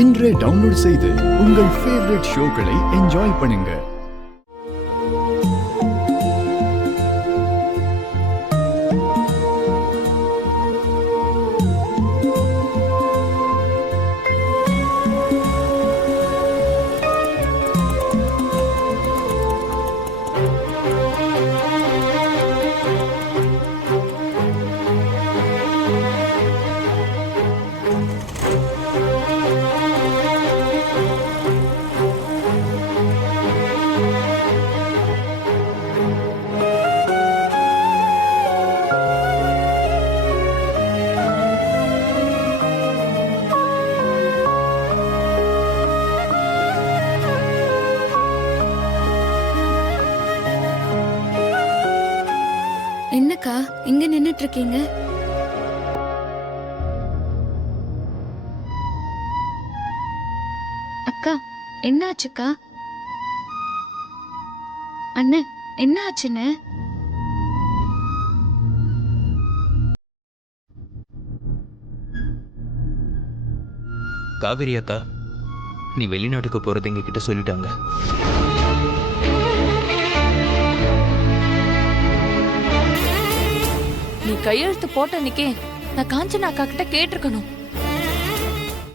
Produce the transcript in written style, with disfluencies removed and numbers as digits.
இன்றே டவுன்லோட் செய்து உங்கள் ஃபேவரட் ஷோக்களை என்ஜாய் பண்ணுங்க. என்னக்கா இங்க நின்னுட்டு இருக்கீங்க? அக்கா என்ன ஆச்சுக்கா? அண்ணே என்ன ஆச்சுன்னு? காவேரி அக்கா, நீ வெளிநாட்டுக்கு போறது எங்க கிட்ட சொல்லிட்டாங்க. நீ கையெழுத்து போட்ட அன்னைக்கே நான் காஞ்சனா அக்கா கிட்ட கேட்டிருக்கணும்.